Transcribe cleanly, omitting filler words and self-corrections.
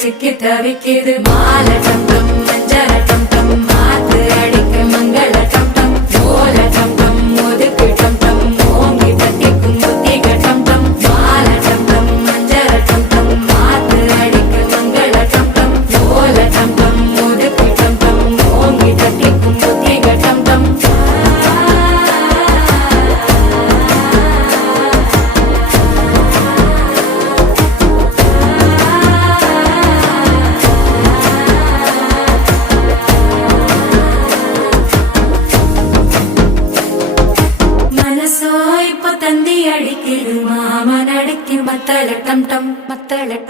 சிக்கி தவிக்குது மாலை டம் டம் மஞ்சள டம் டம் மாத்து அடிக்க மங்கள டம் டம் ஓல டம் டம் ஒதுக்கு டம் டம் ஓங்கி தட்டிக்கும் புத்திக டம் டம் மாலை டம் டம் மஞ்சள டம் டம் மாத்து அடிக்க மங்கள டம் டம் ஓல டம் டம் ஒதுக்கு டம் டம் ஓங்கி தட்டிக்கும் புத்திக டம் டம் தந்தி அடிக்குது மாமன் அடிக்கு மத்தள டம் டம் மத்தள டம்